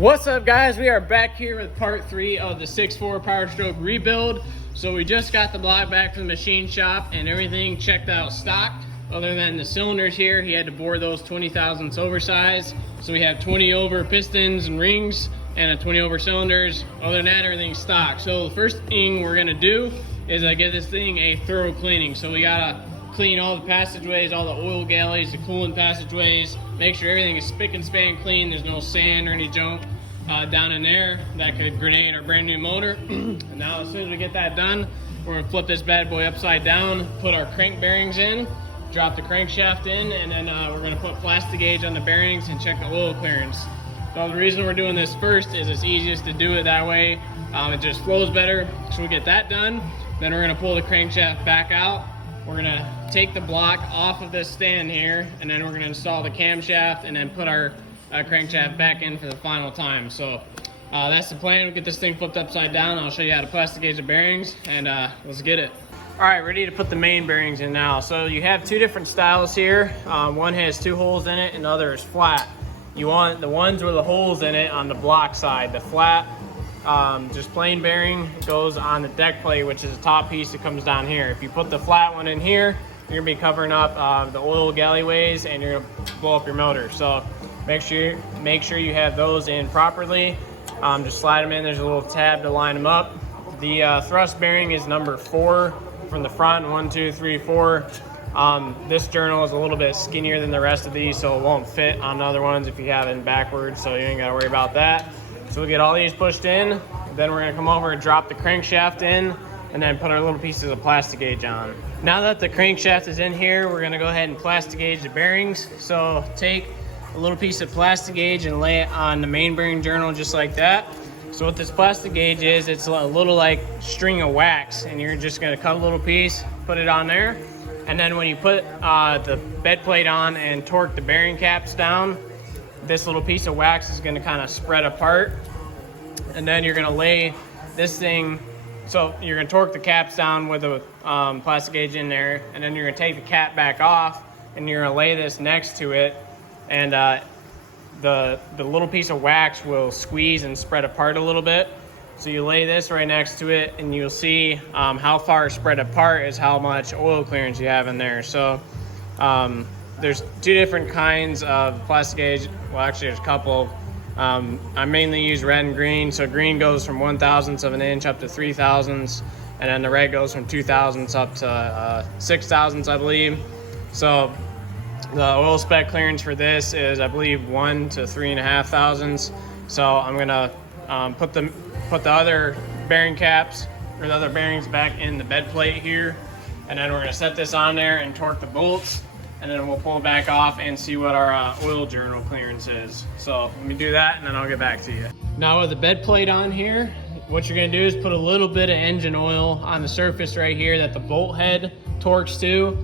What's up, guys? We are back here with part 3 of the 6.4 Powerstroke rebuild. So we just got the block back from the machine shop and everything checked out stock. Other than the cylinders here, he had to bore those 20 thousandths oversized. So we have 20 over pistons and rings and a 20 over cylinders. Other than that, everything's stock. So the first thing we're gonna do is give this thing a thorough cleaning. So we gotta clean all the passageways, all the oil galleys, the coolant passageways, make sure everything is spick and span clean. There's no sand or any junk down in there that could grenade our brand new motor. And now as soon as we get that done, we're gonna flip this bad boy upside down, put our crank bearings in, drop the crankshaft in, and then we're gonna put plastic gauge on the bearings and check the oil clearance. So the reason we're doing this first is it's easiest to do it that way. It just flows better. So we get that done. Then we're gonna pull the crankshaft back out. We're gonna take the block off of this stand here, and then we're gonna install the camshaft and then put our crankshaft back in for the final time. So that's the plan. We'll get this thing flipped upside down. I'll show you how to plastic gauge the bearings, and let's get it. All right, ready to put the main bearings in now. So you have two different styles here. One has 2 holes in it and the other is flat. You want the ones with the holes in it on the block side. The flat, just plain bearing, goes on the deck plate, which is the top piece that comes down here. If you put the flat one in here, you're gonna be covering up the oil galleyways and you're gonna blow up your motor. So make sure you have those in properly. Just slide them in. There's a little tab to line them up. The thrust bearing is number 4 from the front. 1, 2, 3, 4. This journal is a little bit skinnier than the rest of these, so it won't fit on the other ones if you have it backwards, so you ain't gotta worry about that. So we'll get all these pushed in, then we're gonna come over and drop the crankshaft in, and then put our little pieces of plastic gauge on. Now that the crankshaft is in here, we're gonna go ahead and plastic gauge the bearings. So take a little piece of plastic gauge and lay it on the main bearing journal just like that. So what this plastic gauge is, it's a little like string of wax, and you're just gonna cut a little piece, put it on there, and then when you put the bed plate on and torque the bearing caps down, this little piece of wax is gonna kind of spread apart, and then you're gonna lay this thing, so you're gonna torque the caps down with a plastic gauge in there, and then you're gonna take the cap back off, and you're gonna lay this next to it, and the little piece of wax will squeeze and spread apart a little bit. So you lay this right next to it, and you'll see how far spread apart is how much oil clearance you have in there. So there's 2 different kinds of plastic gauge. Well, actually there's a couple. I mainly use red and green. So green goes from 1/1000th of an inch up to 3/1000ths, and then the red goes from 2/1000ths up to 6/1000ths, I believe. So the oil spec clearance for this is, I believe, 1 to 3.5 thousandths. So I'm gonna put the other bearing caps, or the other bearings, back in the bed plate here, and then we're gonna set this on there and torque the bolts, and then we'll pull it back off and see what our oil journal clearance is. So let me do that, and then I'll get back to you. Now with the bed plate on here, what you're gonna do is put a little bit of engine oil on the surface right here that the bolt head torques to,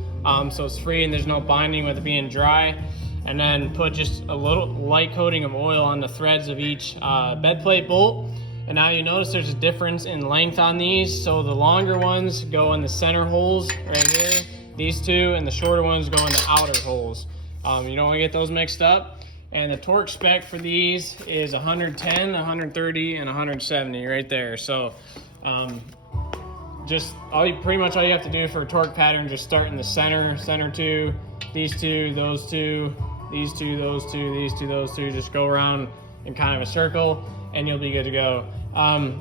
so it's free and there's no binding with it being dry. And then put just a little light coating of oil on the threads of each bed plate bolt. And now you notice there's a difference in length on these. So the longer ones go in the center holes right here, these 2, and the shorter ones go in the outer holes. You don't want to get those mixed up. And the torque spec for these is 110, 130, and 170 right there. So just pretty much all you have to do for a torque pattern, just start in the center 2, these 2, those 2, these 2, those 2, these 2, those 2, just go around in kind of a circle, and you'll be good to go.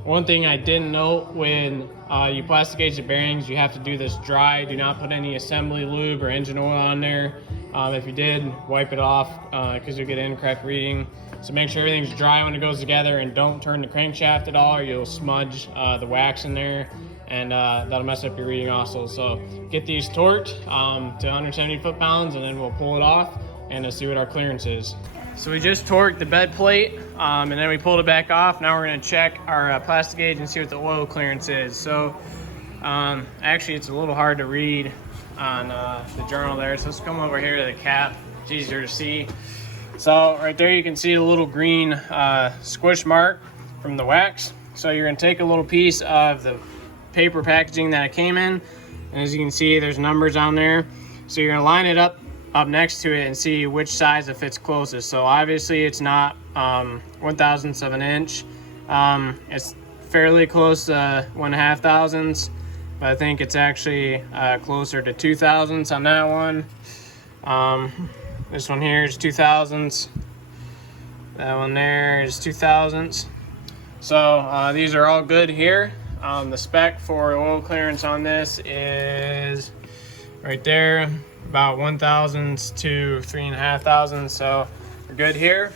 One thing I didn't note, when you plastic gauge the bearings, you have to do this dry. Do not put any assembly lube or engine oil on there. If you did, wipe it off, because you'll get incorrect reading. So make sure everything's dry when it goes together, and don't turn the crankshaft at all, or you'll smudge the wax in there, and that'll mess up your reading also. So get these torqued to 170 foot-pounds, and then we'll pull it off and see what our clearance is. So we just torqued the bed plate, and then we pulled it back off. Now we're gonna check our plastic gauge and see what the oil clearance is. So actually it's a little hard to read on the journal there. So let's come over here to the cap. It's easier to see. So right there you can see a little green squish mark from the wax. So you're gonna take a little piece of the paper packaging that it came in, and as you can see, there's numbers on there. So you're gonna line it up next to it and see which size it fits closest. So obviously it's not 1/1000 of an inch. It's fairly close to 1/2 thousandths, but I think it's actually closer to 2 thousandths on that one. This one here is 2 thousandths. That one there is 2 thousandths. So these are all good here. The spec for oil clearance on this is right there, about 1 thousandths to 3.5 thousandths. So we're good here.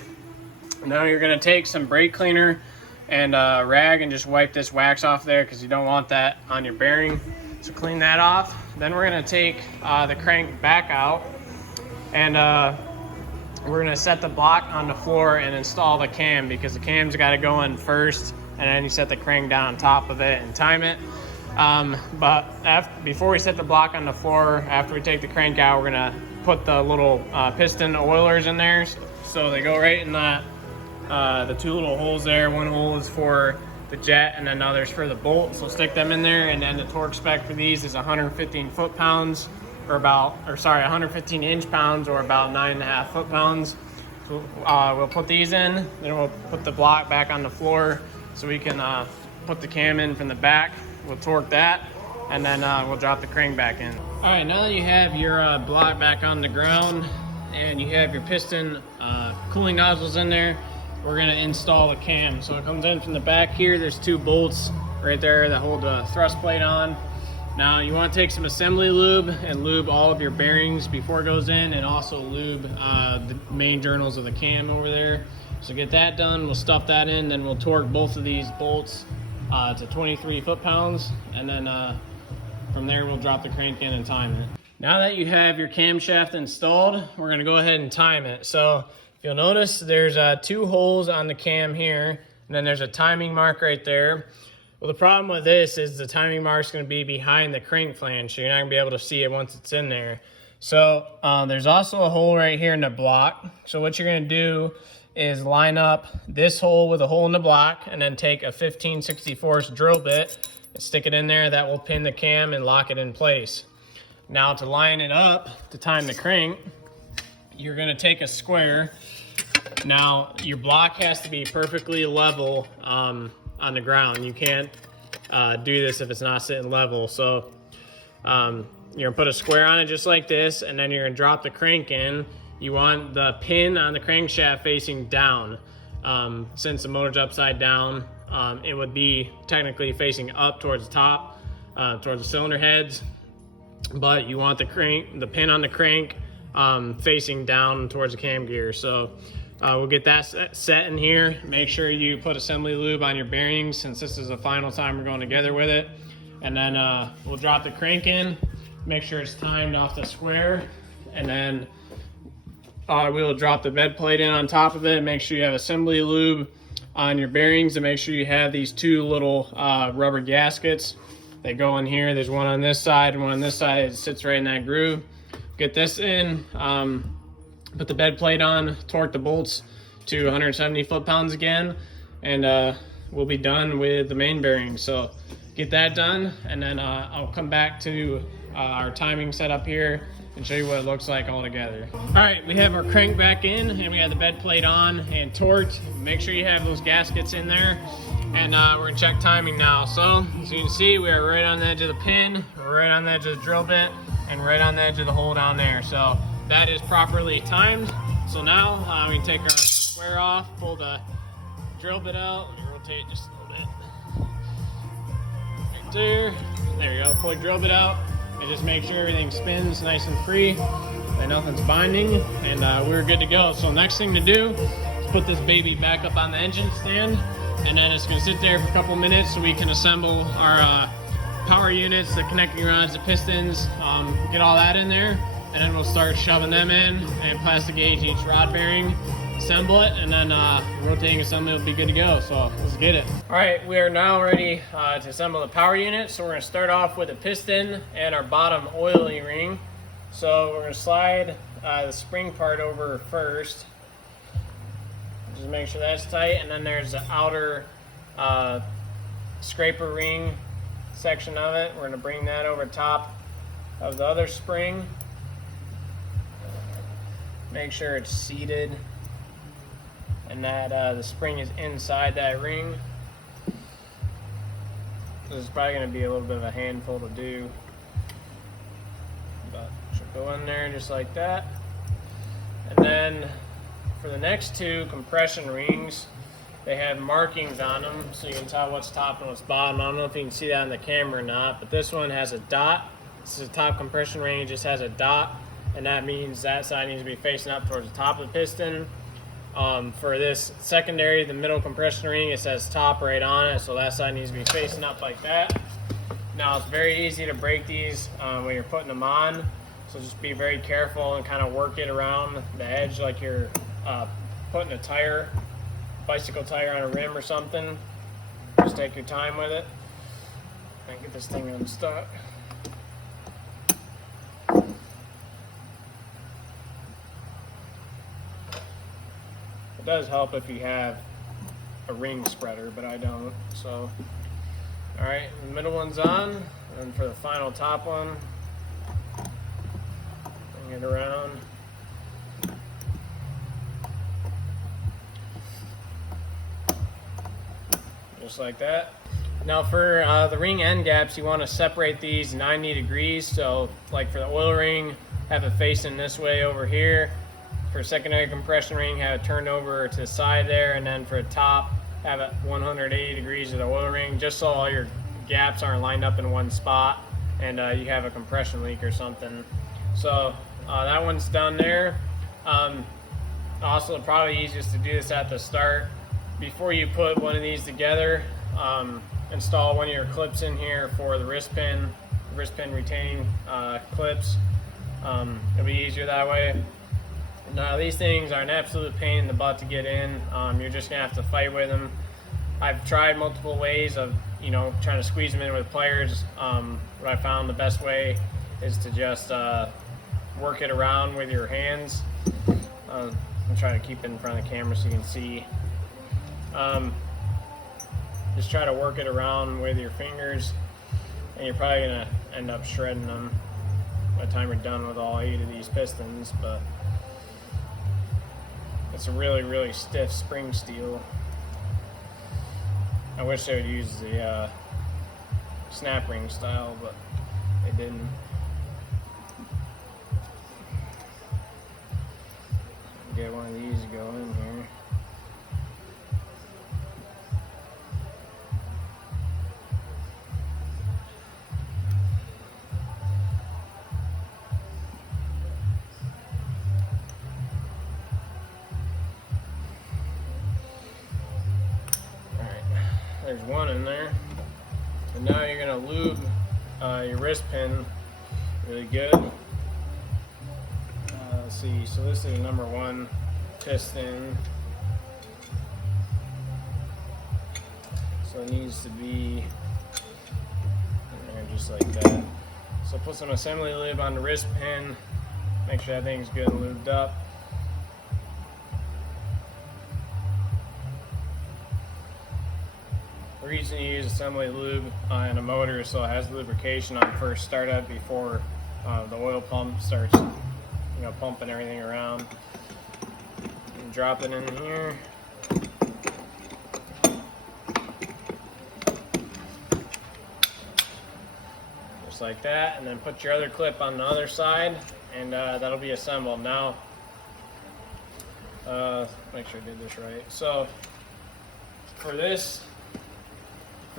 Now you're gonna take some brake cleaner and a rag and just wipe this wax off there, because you don't want that on your bearing. So clean that off. Then we're gonna take the crank back out, and we're gonna set the block on the floor and install the cam, because the cam's gotta go in first, and then you set the crank down on top of it and time it. Before we set the block on the floor, after we take the crank out, we're gonna put the little piston oilers in there. So they go right in the two little holes there. One hole is for the jet and then others for the bolt. So stick them in there, and then the torque spec for these is 115 foot-pounds, or 115 inch-pounds, or about 9.5 foot-pounds. So we'll put these in, then we'll put the block back on the floor so we can put the cam in from the back. We'll torque that, and then we'll drop the crank back in. All right, now that you have your block back on the ground and you have your piston cooling nozzles in there, we're gonna install the cam. So it comes in from the back here. There's 2 bolts right there that hold the thrust plate on. Now you want to take some assembly lube and lube all of your bearings before it goes in, and also lube the main journals of the cam over there. So get that done. We'll stuff that in, then we'll torque both of these bolts to 23 foot-pounds, and then from there we'll drop the crank in and time it. Now that you have your camshaft installed, we're going to go ahead and time it. So if you'll notice, there's 2 holes on the cam here, and then there's a timing mark right there. Well, the problem with this is the timing mark is going to be behind the crank flange, so you're not going to be able to see it once it's in there. So there's also a hole right here in the block. So what you're going to do is line up this hole with a hole in the block, and then take a 15/64 drill bit and stick it in there. That will pin the cam and lock it in place. Now to line it up to time the crank, you're going to take a square. Now your block has to be perfectly level on the ground. You can't do this if it's not sitting level. So you're gonna put a square on it just like this, and then you're gonna drop the crank in. You want the pin on the crankshaft facing down. Since the motor's upside down, it would be technically facing up towards the top, towards the cylinder heads, but you want the pin on the crank facing down towards the cam gear. So we'll get that set in here. Make sure you put assembly lube on your bearings, since this is the final time we're going together with it. And then we'll drop the crank in, make sure it's timed off the square, and then we'll drop the bed plate in on top of it. Make sure you have assembly lube on your bearings, and make sure you have these 2 little rubber gaskets. They go in here. There's one on this side and one on this side. It sits right in that groove. Get this in. Put the bed plate on, torque the bolts to 170 foot-pounds again, and we'll be done with the main bearing. So get that done, and then I'll come back to our timing setup here and show you what it looks like all together. All right, we have our crank back in, and we have the bed plate on and torqued. Make sure you have those gaskets in there, and we're gonna check timing now. So as you can see, we are right on the edge of the pin, right on the edge of the drill bit, and right on the edge of the hole down there. So that is properly timed. So now we can take our square off, pull the drill bit out. Let me rotate just a little bit. Right there. There you go. Pull your drill bit out, and just make sure everything spins nice and free, and nothing's binding, and we're good to go. So next thing to do is put this baby back up on the engine stand, and then it's going to sit there for a couple minutes so we can assemble our power units, the connecting rods, the pistons, get all that in there. And then we'll start shoving them in and plastic gauge each rod bearing, assemble it, and then rotating assembly will be good to go. So let's get it. All right, we are now ready to assemble the power unit. So we're gonna start off with a piston and our bottom oiling ring. So we're gonna slide the spring part over first. Just make sure that's tight. And then there's the outer scraper ring section of it. We're gonna bring that over top of the other spring. Make sure it's seated and that the spring is inside that ring. This is probably going to be a little bit of a handful to do, but should go in there just like that. And then for the next two compression rings, they have markings on them so you can tell what's top and what's bottom. I don't know if you can see that on the camera or not, but this one has a dot. This is a top compression ring, it just has a dot, and that means that side needs to be facing up towards the top of the piston. For this secondary, the middle compression ring, it says top right on it, so that side needs to be facing up like that. Now it's very easy to break these when you're putting them on, so just be very careful and kind of work it around the edge like you're putting a bicycle tire on a rim or something. Just take your time with it and get this thing unstuck. It does help if you have a ring spreader, but I don't. So, all right, the middle one's on, and for the final top one, bring it around. Just like that. Now for the ring end gaps, you want to separate these 90 degrees. So like for the oil ring, have it facing this way over here. For secondary compression ring, have it turned over to the side there, and then for the top, have it 180 degrees of the oil ring, just so all your gaps aren't lined up in one spot and you have a compression leak or something. So that one's done there. Also, probably easiest to do this at the start. Before you put one of these together, install one of your clips in here for the wrist pin retaining clips. It'll be easier that way. Now these things are an absolute pain in the butt to get in. You're just gonna have to fight with them. I've tried multiple ways of trying to squeeze them in with pliers. What I found the best way is to just work it around with your hands. I'm trying to keep it in front of the camera so you can see. Just try to work it around with your fingers, and you're probably gonna end up shredding them by the time you're done with all 8 of these pistons. But it's a really, really stiff spring steel. I wish they would use the snap ring style, but they didn't. Get one of these to go in here. There's one in there, and now you're going to lube your wrist pin really good. Let's see, so this is number 1 piston, so it needs to be in there just like that. So put some assembly lube on the wrist pin, make sure that thing's good and lubed up. The reason you use assembly lube in a motor is so it has lubrication on first startup before the oil pump starts pumping everything around. And drop it in here. Just like that, and then put your other clip on the other side, and that'll be assembled. Now, make sure I did this right. So for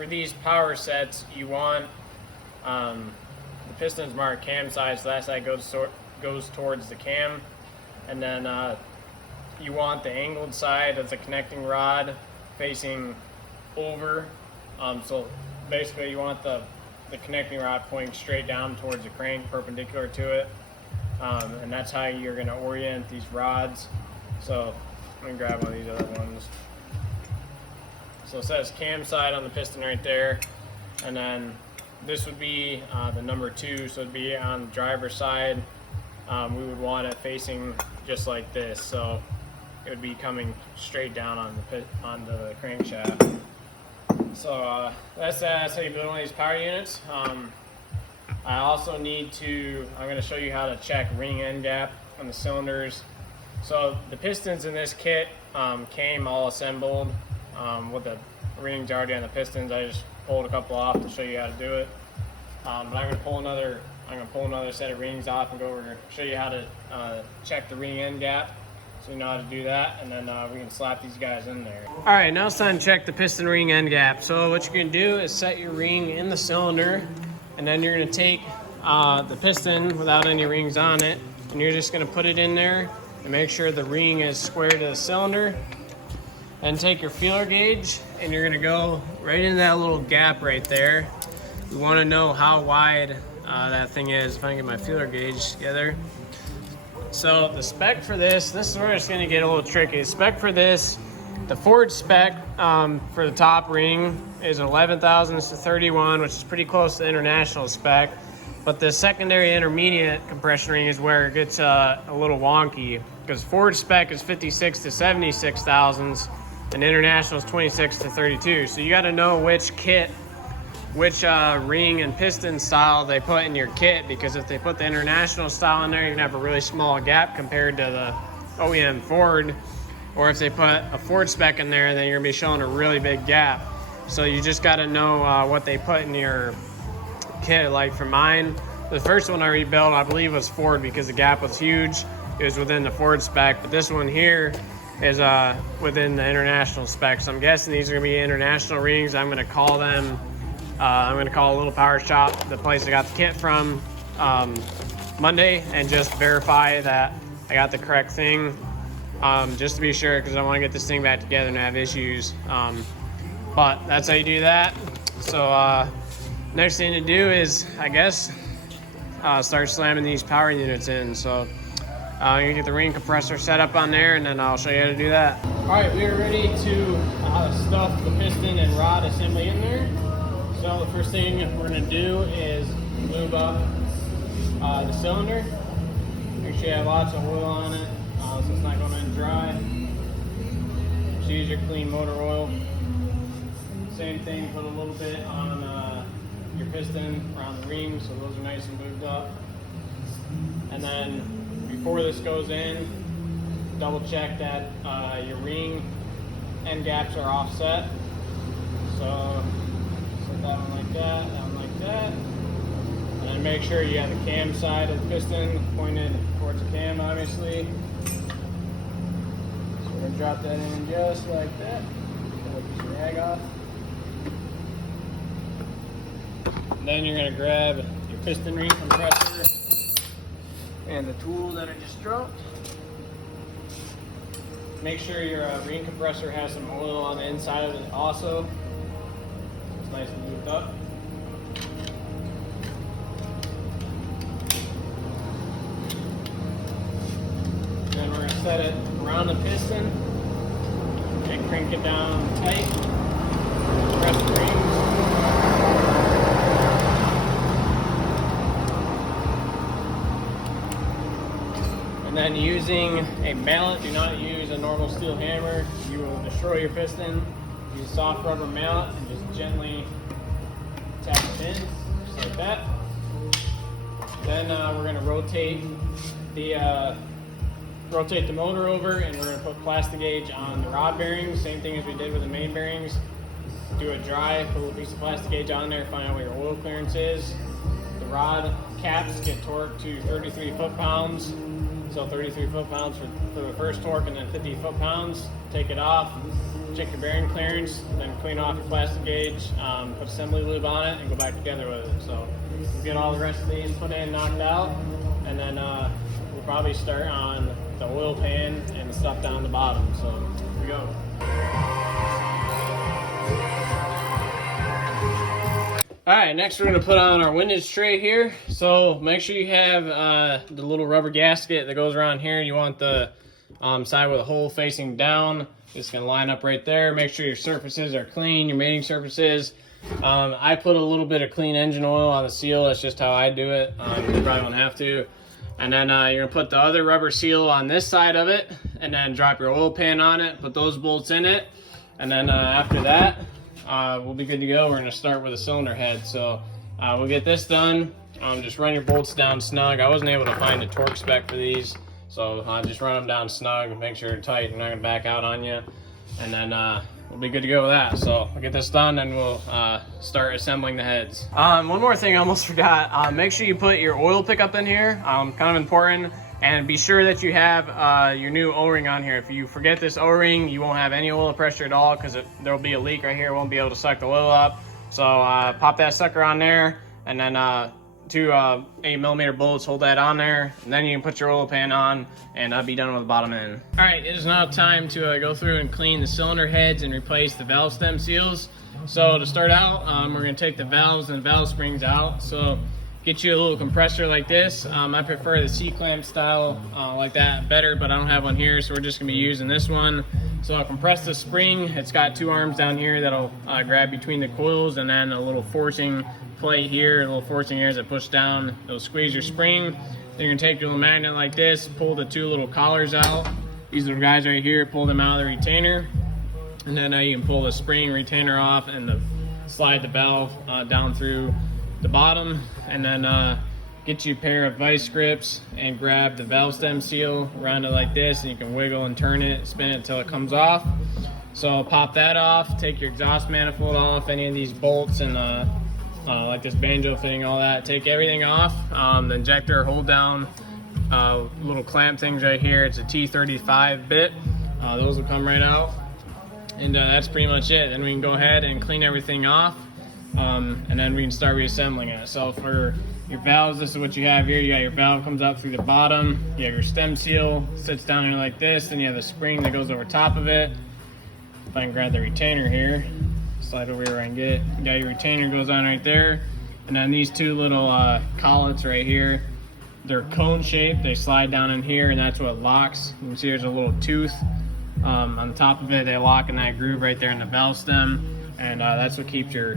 these power sets, you want the pistons marked cam side, so that side goes towards the cam, and then you want the angled side of the connecting rod facing over. So basically, you want the connecting rod pointing straight down towards the crank, perpendicular to it, and that's how you're going to orient these rods. So let me grab one of these other ones. So it says cam side on the piston right there, and then this would be the number 2, so it'd be on the driver's side. We would want it facing just like this, so it would be coming straight down on the crankshaft. So that's how you build one of these power units. I also I'm going to show you how to check ring end gap on the cylinders. So the pistons in this kit came all assembled with the rings already on the pistons. I just pulled a couple off to show you how to do it. But I'm gonna pull another set of rings off and go over to show you how to check the ring end gap, so you know how to do that, and then we can slap these guys in there. All right, now it's time to check the piston ring end gap. So what you're gonna do is set your ring in the cylinder, and then you're gonna take the piston without any rings on it, and you're just gonna put it in there and make sure the ring is square to the cylinder. And take your feeler gauge, and you're gonna go right into that little gap right there. We wanna know how wide that thing is. If I can get my feeler gauge together. So the spec for this is where it's gonna get a little tricky. The spec for this, the Ford spec for the top ring is 11 thousandths to 31, which is pretty close to the international spec. But the secondary intermediate compression ring is where it gets a little wonky, because Ford spec is 56 to 76 thousandths, and international is 26 to 32. So you got to know which ring and piston style they put in your kit, because if they put the international style in there, you're gonna have a really small gap compared to the OEM Ford. Or if they put a Ford spec in there, then you're gonna be showing a really big gap. So you just got to know what they put in your kit. Like for mine, the first one I rebuilt, I believe, was Ford because the gap was huge. It was within the Ford spec, but this one here is within the international spec. So I'm guessing these are gonna be international rings. I'm gonna call them, I'm gonna call a little power shop, the place I got the kit from, Monday, and just verify that I got the correct thing, just to be sure, because I want to get this thing back together and have issues. But that's how you do that. So next thing to do is, I guess, start slamming these power units in. So I'm gonna get the ring compressor set up on there, and then I'll show you how to do that. All right, we are ready to stuff the piston and rod assembly in there. So the first thing we're gonna do is lube up the cylinder. Make sure you have lots of oil on it, so it's not going in dry. Just use your clean motor oil. Same thing, put a little bit on your piston around the ring, so those are nice and lubed up. And then before this goes in, double check that your ring end gaps are offset. So set that one like that one like that. And then make sure you have the cam side of the piston pointed towards the cam, obviously. So we're gonna drop that in just like that. Pull the rag off. And then you're gonna grab your piston ring compressor and the tool that I just dropped. Make sure your ring compressor has some oil on the inside of it also. It's nice and lubed up. Then we're going to set it around the piston and crank it down tight. Press the rings. And then using a mallet, do not use a normal steel hammer. You will destroy your piston. Use a soft rubber mallet and just gently tap it in, just like that. Then we're going to rotate the motor over, and we're going to put plastic gauge on the rod bearings. Same thing as we did with the main bearings. Do it dry, put a little piece of plastic gauge on there, find out where your oil clearance is. The rod caps get torqued to 33 foot-pounds. So 33 foot-pounds for the first torque, and then 50 foot-pounds. Take it off, check your bearing clearance, then clean off your plastic gauge, put assembly lube on it, and go back together with it. So we'll get all the rest of the input in knocked out, and then we'll probably start on the oil pan and the stuff down the bottom. So here we go. All right, next we're gonna put on our windage tray here. So make sure you have the little rubber gasket that goes around here. You want the side with a hole facing down. It's gonna line up right there. Make sure your surfaces are clean, your mating surfaces. I put a little bit of clean engine oil on the seal. That's just how I do it. You probably don't have to. And then you're gonna put the other rubber seal on this side of it, and then drop your oil pan on it, put those bolts in it. And then after that, we'll be good to go. We're gonna start with a cylinder head. So we'll get this done. Just run your bolts down snug. I wasn't able to find a torque spec for these, So just run them down snug, make sure they're tight, they're not gonna back out on you, and then we'll be good to go with that. So I'll get this done and we'll start assembling the heads. One more thing I almost forgot. Make sure you put your oil pickup in here, kind of important. And be sure that you have your new O-ring on here. If you forget this O-ring, you won't have any oil pressure at all, because there'll be a leak right here. It won't be able to suck the oil up. So pop that sucker on there, and then 2 8mm bolts, hold that on there, and then you can put your oil pan on and be done with the bottom end. All right, it is now time to go through and clean the cylinder heads and replace the valve stem seals. So to start out, we're gonna take the valves and valve springs out. So get you a little compressor like this. I prefer the C-clamp style like that better, but I don't have one here, so we're just gonna be using this one. So I'll compress the spring. It's got 2 arms down here that'll grab between the coils, and then a little forcing plate here, a little forcing ears that push down. It'll squeeze your spring. Then you're gonna take your little magnet like this, pull the 2 little collars out. These little guys right here, pull them out of the retainer, and then you can pull the spring retainer off and slide the valve down through the bottom, and then get you a pair of vice grips and grab the valve stem seal around it like this, and you can wiggle and turn it, spin it until it comes off. So pop that off, take your exhaust manifold off, any of these bolts and like this banjo fitting, all that, take everything off. The injector hold down little clamp things right here, it's a T35 bit, those will come right out, and that's pretty much it. Then we can go ahead and clean everything off, and then we can start reassembling it. So for your valves, this is what you have here. You got your valve comes up through the bottom, you have your stem seal, sits down here like this, then you have the spring that goes over top of it. If I can grab the retainer here, slide over here where I can get it. You got your retainer goes on right there, and then these 2 little collets right here, they're cone shaped, they slide down in here, and that's what locks. You can see there's a little tooth on top of it. They lock in that groove right there in the valve stem, and that's what keeps your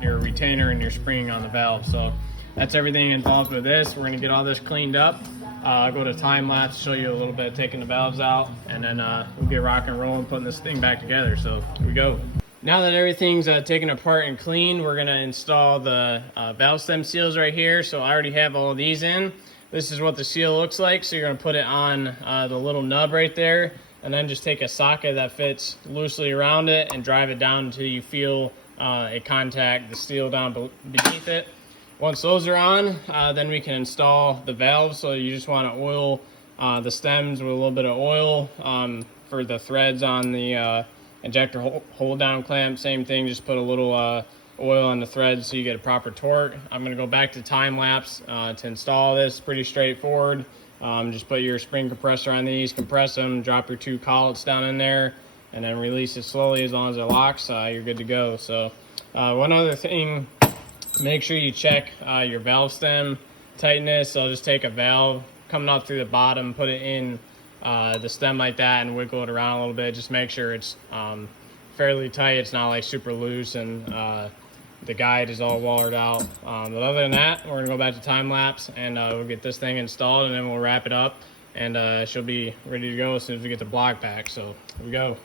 retainer and your spring on the valve. So that's everything involved with this. We're gonna get all this cleaned up. I'll go to time lapse, show you a little bit of taking the valves out, and then we'll get rock and roll and putting this thing back together. So here we go. Now that everything's taken apart and clean, we're gonna install the valve stem seals right here. So I already have all of these in. This is what the seal looks like. So you're gonna put it on the little nub right there, and then just take a socket that fits loosely around it and drive it down until you feel it contact the steel down beneath it. Once those are on, then we can install the valves. So you just want to oil the stems with a little bit of oil for the threads on the injector hold down clamp. Same thing, just put a little oil on the threads so you get a proper torque. I'm going to go back to time lapse to install this. Pretty straightforward. Just put your spring compressor on these, compress them, drop your 2 collets down in there, and then release it slowly. As long as it locks, you're good to go. So one other thing, make sure you check your valve stem tightness. So just take a valve coming up through the bottom, put it in the stem like that, and wiggle it around a little bit. Just make sure it's fairly tight. It's not like super loose, and the guide is all wallered out. But other than that, we're gonna go back to time lapse, and we'll get this thing installed, and then we'll wrap it up, and she'll be ready to go as soon as we get the block back. So here we go.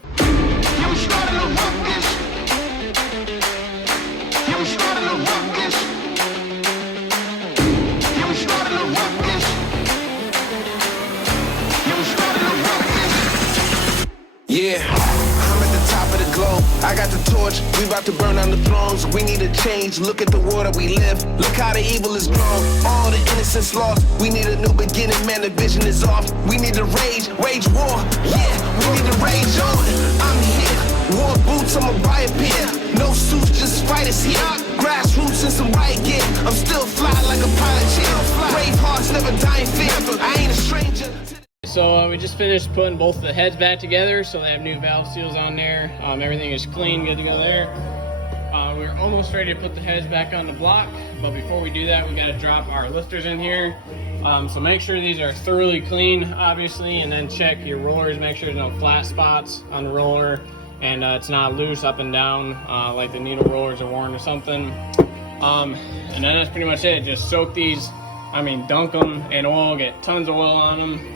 Yeah, I'm at the top of the globe. I got the torch, we about to burn down the thrones. We need a change, look at the world that we live. Look how the evil is grown, all the innocence lost. We need a new beginning, man, the vision is off. We need to wage war, yeah, we need to rage on. I'm here, war boots, I'ma buy a pair. No suits, just fighters here. Grassroots and some riot gear. I'm still fly like a pilot chair. Brave hearts never die in fear. I ain't a stranger. So we just finished putting both the heads back together, so they have new valve seals on there. Everything is clean, good to go there. We're almost ready to put the heads back on the block, but before we do that, we got to drop our lifters in here. So make sure these are thoroughly clean, obviously, and then check your rollers. Make sure there's no flat spots on the roller, and it's not loose up and down like the needle rollers are worn or something. And then that's pretty much it. Just soak these, dunk them in oil, get tons of oil on them.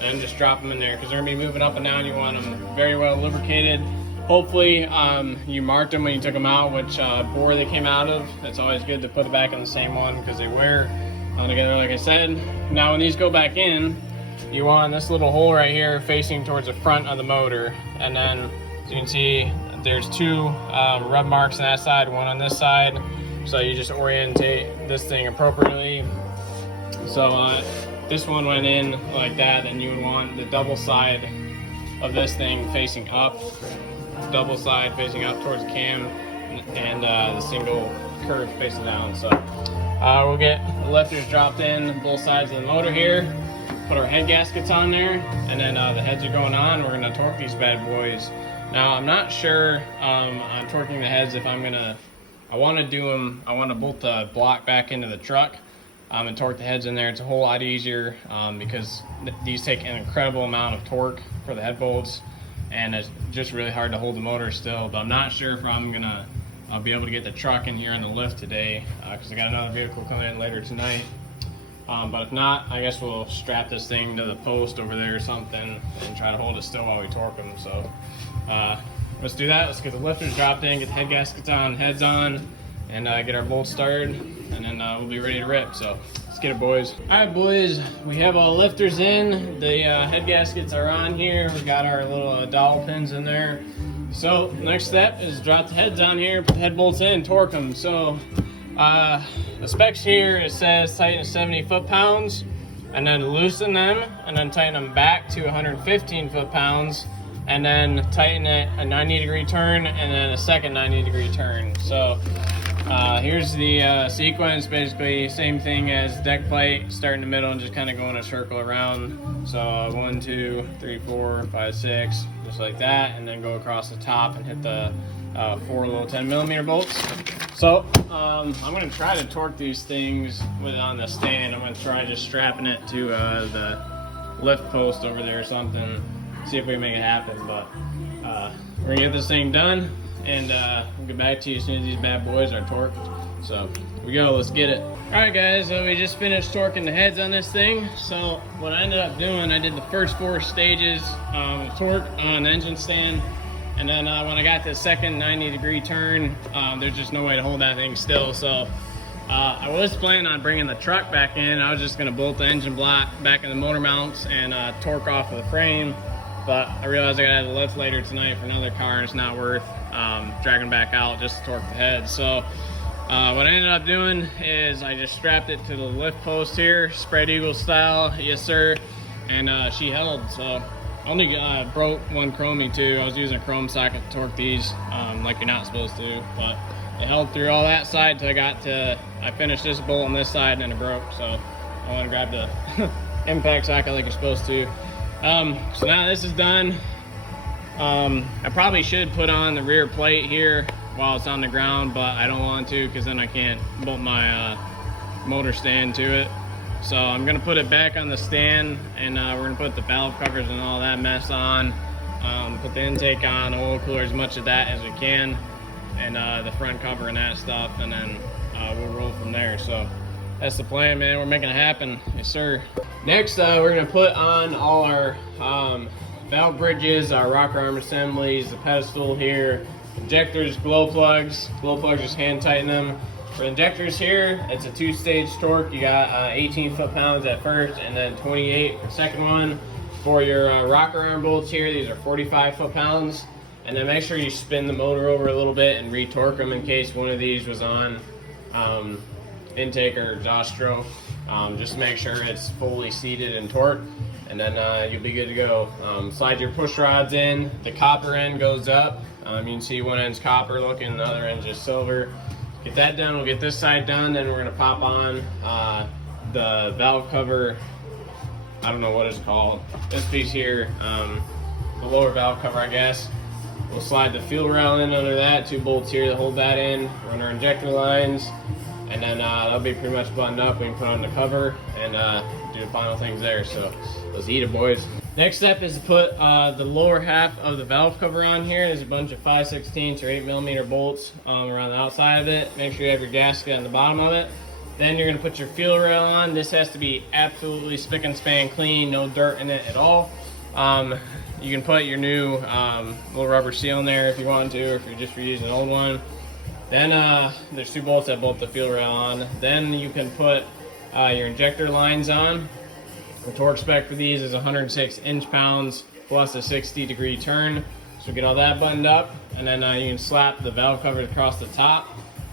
And just drop them in there because they're gonna be moving up and down. You want them very well lubricated. Hopefully you marked them when you took them out, which bore they came out of. It's always good to put it back on the same one because they wear together, like I said. Now when these go back in, you want this little hole right here facing towards the front of the motor, and then as you can see there's two rub marks on that side, one on this side, so you just orientate this thing appropriately. So this one went in like that, and you would want the double side of this thing facing up, double side facing up towards the cam, and the single curve facing down. So we'll get the lifters dropped in both sides of the motor here, put our head gaskets on there, and then the heads are going on. We're gonna torque these bad boys. Now I'm not sure on torquing the heads if I want to bolt the block back into the truck and torque the heads in there. It's a whole lot easier because these take an incredible amount of torque for the head bolts, and it's just really hard to hold the motor still. But I'm not sure if I'll be able to get the truck in here on the lift today because I got another vehicle coming in later tonight. But if not, I guess we'll strap this thing to the post over there or something and try to hold it still while we torque them. So let's do that. Let's get the lifters dropped in, get the head gaskets on, heads on, and get our bolts started, and then we'll be ready to rip. So let's get it, boys. All right, boys, we have all the lifters in. The head gaskets are on here. We got our little dowel pins in there. So next step is drop the heads on here, put the head bolts in, torque them. So the specs here, it says tighten 70 foot-pounds, and then loosen them, and then tighten them back to 115 foot-pounds, and then tighten it a 90-degree turn, and then a second 90-degree turn. So here's the sequence. Basically same thing as deck plate, start in the middle and just kind of go in a circle around. So 1, 2, 3, 4, 5, 6, just like that, and then go across the top and hit the 4 little 10mm bolts. So I'm going to try to torque these things on the stand. I'm going to try just strapping it to the lift post over there or something, see if we can make it happen. But we're going to get this thing done, and we'll get back to you as soon as these bad boys are torqued. So here we go, let's get it. Alright guys, so we just finished torquing the heads on this thing. So what I ended up doing, I did the first 4 stages of torque on the engine stand. And then when I got the second 90-degree turn, there's just no way to hold that thing still. So I was planning on bringing the truck back in. I was just going to bolt the engine block back in the motor mounts and torque off of the frame. But I realized I got to have the lift later tonight for another car, and it's not worth dragging back out just to torque the head. So what I ended up doing is I just strapped it to the lift post here, spread eagle style, yes sir, and she held. So only broke one chromie too. I was using a chrome socket to torque these like you're not supposed to, but it held through all that side till I finished this bolt on this side, and then it broke. So I want to grab the impact socket like you're supposed to. So now this is done. I probably should put on the rear plate here while it's on the ground, but I don't want to because then I can't bolt my motor stand to it. So I'm gonna put it back on the stand, and we're gonna put the valve covers and all that mess on, put the intake on, the oil cooler, as much of that as we can, and the front cover and that stuff, and then we'll roll from there. So that's the plan, man. We're making it happen, yes sir. Next we're gonna put on all our valve bridges, our rocker arm assemblies, the pedestal here, injectors, glow plugs, just hand tighten them. For injectors here, it's a 2-stage torque. You got 18 foot-pounds at first, and then 28 for the second one. For your rocker arm bolts here, these are 45 foot-pounds. And then make sure you spin the motor over a little bit and re-torque them in case one of these was on intake or exhaust stroke. Just make sure it's fully seated and torqued, and then you'll be good to go. Slide your push rods in. The copper end goes up. You can see one end's copper looking, the other end's just silver. Get that done, we'll get this side done, then we're gonna pop on the valve cover. I don't know what it's called. This piece here, the lower valve cover, I guess. We'll slide the fuel rail in under that, 2 bolts here to hold that in, run our injector lines, and then that'll be pretty much buttoned up. We can put on the cover and do the final things there. So let's eat it, boys. Next step is to put the lower half of the valve cover on here. There's a bunch of 5/16 or 8mm bolts around the outside of it. Make sure you have your gasket on the bottom of it. Then you're gonna put your fuel rail on. This has to be absolutely spick and span clean, no dirt in it at all. You can put your new little rubber seal in there if you want to, or if you're just reusing an old one. Then there's 2 bolts that bolt the fuel rail on. Then you can put your injector lines on. The torque spec for these is 106 inch-pounds plus a 60-degree turn. So get all that buttoned up, and then you can slap the valve cover across the top.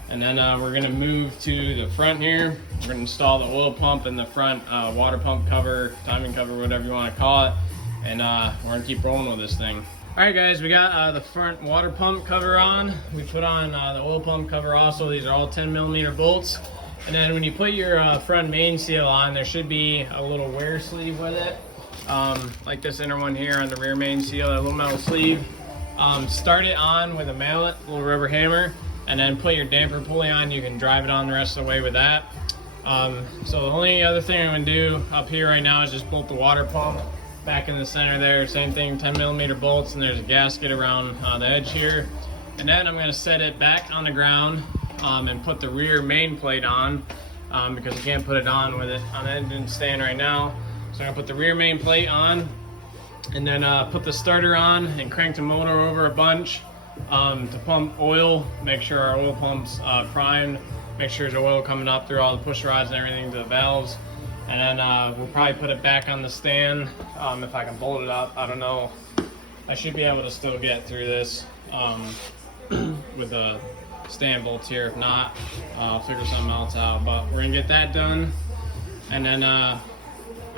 And then we're gonna move to the front here. We're gonna install the oil pump and the front water pump cover, timing cover, whatever you wanna call it. And we're gonna keep rolling with this thing. All right guys, we got the front water pump cover on. We put on the oil pump cover also. These are all 10mm bolts. And then when you put your front main seal on, there should be a little wear sleeve with it. Like this inner one here on the rear main seal, that little metal sleeve. Start it on with a mallet, a little rubber hammer, and then put your damper pulley on. You can drive it on the rest of the way with that. So the only other thing I'm gonna do up here right now is just bolt the water pump back in the center there. Same thing, 10mm bolts, and there's a gasket around the edge here. And then I'm gonna set it back on the ground and put the rear main plate on because you can't put it on with it on the engine stand right now. So I'm gonna put the rear main plate on, and then put the starter on and crank the motor over a bunch to pump oil, make sure our oil pump's primed, make sure there's oil coming up through all the push rods and everything to the valves. And then we'll probably put it back on the stand if I can bolt it up. I don't know. I should be able to still get through this with the stand bolts here. If not, I'll figure something else out. But we're gonna get that done. And then I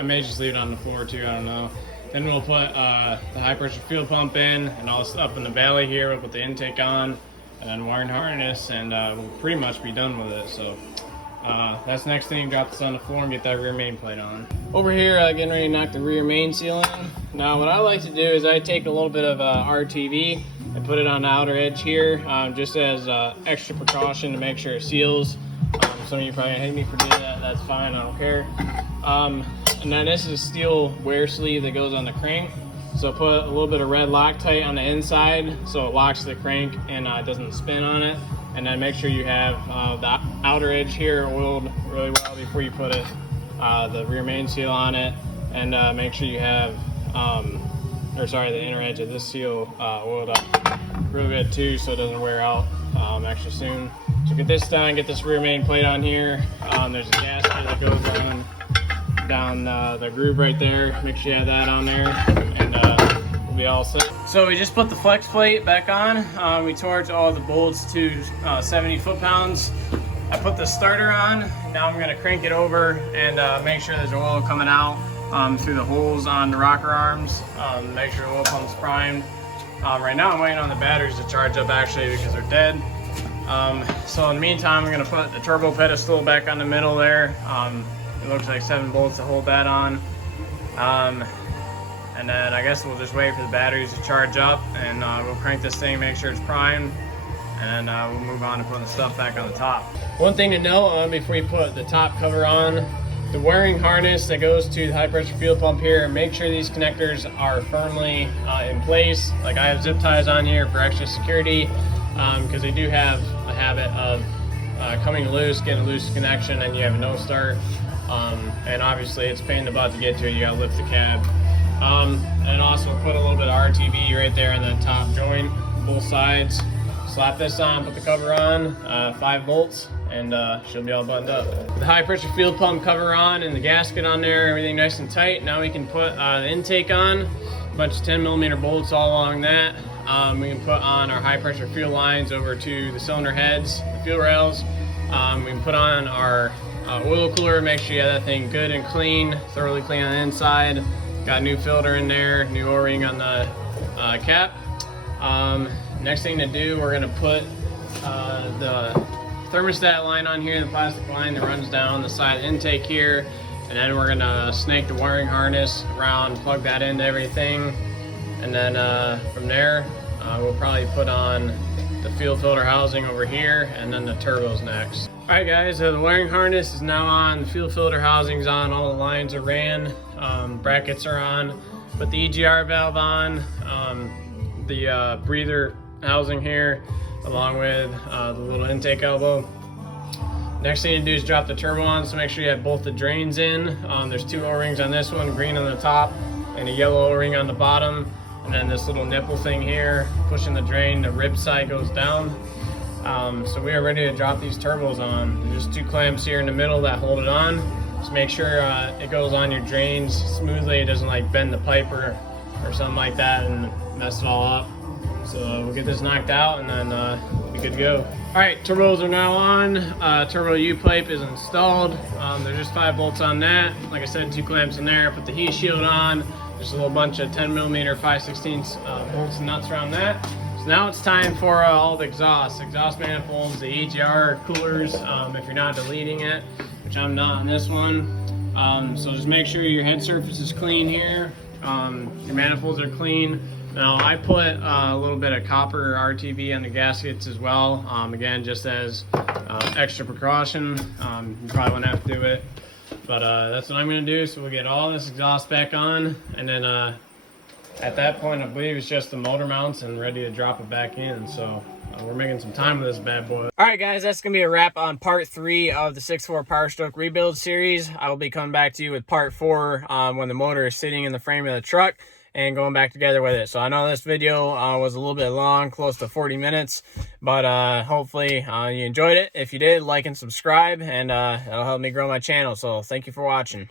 may just leave it on the floor too, I don't know. Then we'll put the high pressure fuel pump in, and all this up in the valley here. We'll put the intake on, and then wiring harness, and we'll pretty much be done with it. So that's the next thing. Drop this on the floor and get that rear main plate on. Over here, getting ready to knock the rear main seal in. Now what I like to do is I take a little bit of RTV and put it on the outer edge here, just as extra precaution to make sure it seals. Some of you probably hate me for doing that. That's fine, I don't care. And then this is a steel wear sleeve that goes on the crank. So put a little bit of red Loctite on the inside so it locks the crank and it doesn't spin on it. And then make sure you have the outer edge here oiled really well before you put it, the rear main seal on it. And make sure you have, the inner edge of this seal oiled up real good too, so it doesn't wear out extra soon. So get this done, get this rear main plate on here. There's a gasket that goes down the groove right there. Make sure you have that on there, and we'll be all set. So we just put the flex plate back on. We torqued all the bolts to 70 foot-pounds. I put the starter on. Now I'm gonna crank it over and make sure there's oil coming out through the holes on the rocker arms. Make sure the oil pump's primed. Right now I'm waiting on the batteries to charge up actually because they're dead. So in the meantime, I'm gonna put the turbo pedestal back on the middle there. It looks like 7 bolts to hold that on. And then I guess we'll just wait for the batteries to charge up, and we'll crank this thing, make sure it's primed, and we'll move on to putting the stuff back on the top. One thing to note before you put the top cover on, the wiring harness that goes to the high pressure fuel pump here, make sure these connectors are firmly in place. Like I have zip ties on here for extra security, because they do have a habit of coming loose, getting a loose connection, and you have a no start. And obviously it's a pain in the butt to get to. You gotta lift the cab. And also put a little bit of RTV right there on the top joint, both sides. Slap this on, put the cover on, 5 bolts, and she'll be all buttoned up. With the high pressure fuel pump cover on and the gasket on there, everything nice and tight. Now we can put the intake on, a bunch of 10mm bolts all along that. We can put on our high pressure fuel lines over to the cylinder heads, the fuel rails. We can put on our oil cooler, make sure you have that thing good and clean, thoroughly clean on the inside. Got a new filter in there, new O-ring on the cap. Next thing to do, we're gonna put the thermostat line on here, the plastic line that runs down the side of the intake here. And then we're gonna snake the wiring harness around, plug that into everything. And then from there, we'll probably put on the fuel filter housing over here, and then the turbos next. All right guys, the wiring harness is now on, the fuel filter housing's on, all the lines are ran, brackets are on, put the EGR valve on, the breather housing here, along with the little intake elbow. Next thing to do is drop the turbo on, so make sure you have both the drains in. There's 2 O-rings on this one, green on the top and a yellow O-ring on the bottom. And then this little nipple thing here, pushing the drain, the rib side goes down. So we are ready to drop these turbos on. There's just 2 clamps here in the middle that hold it on. Just make sure it goes on your drains smoothly. It doesn't like bend the pipe or something like that and mess it all up. So we'll get this knocked out and then we'll be good to go. All right, turbos are now on. Turbo U-pipe is installed. There's just 5 bolts on that. Like I said, 2 clamps in there. Put the heat shield on. Just a little bunch of 10mm 5/16 bolts and nuts around that. So now it's time for all the exhaust manifolds, the EGR coolers, if you're not deleting it, which I'm not on this one. So just make sure your head surface is clean here. Your manifolds are clean. Now I put a little bit of copper RTV on the gaskets as well. Again, just as extra precaution. You probably won't have to do it, but that's what I'm gonna do. So we'll get all this exhaust back on, and then at that point, I believe it's just the motor mounts and ready to drop it back in. So we're making some time with this bad boy. All right, guys, that's gonna be a wrap on part 3 of the 6.4 Powerstroke rebuild series. I will be coming back to you with part 4 when the motor is sitting in the frame of the truck and going back together with it. So I know this video was a little bit long, close to 40 minutes, but hopefully you enjoyed it. If you did, like and subscribe, and that'll help me grow my channel. So thank you for watching.